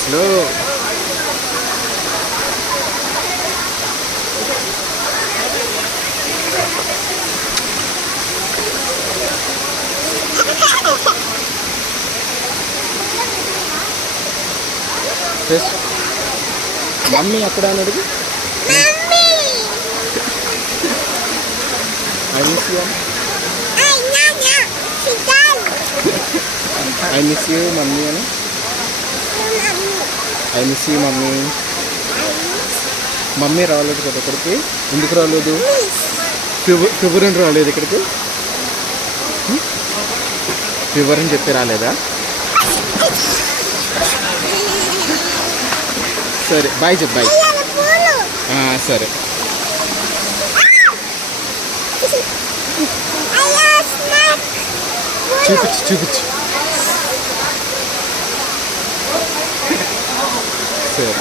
Slow. Mummy ఎక్కడ అని అడుగు. I miss you. I miss you mummy అని. I miss you mummy. Mummy రాలేదు కదా ఇక్కడికి. ఎందుకు రాలేదు? ఫీవర్ అని రాలేదు ఇక్కడికి. ఫీవర్ అని చెప్పి రాలేదా? సరే బాయ్ చెప్పు. బాయ్. సరే చూపించు చూపించు. సరే.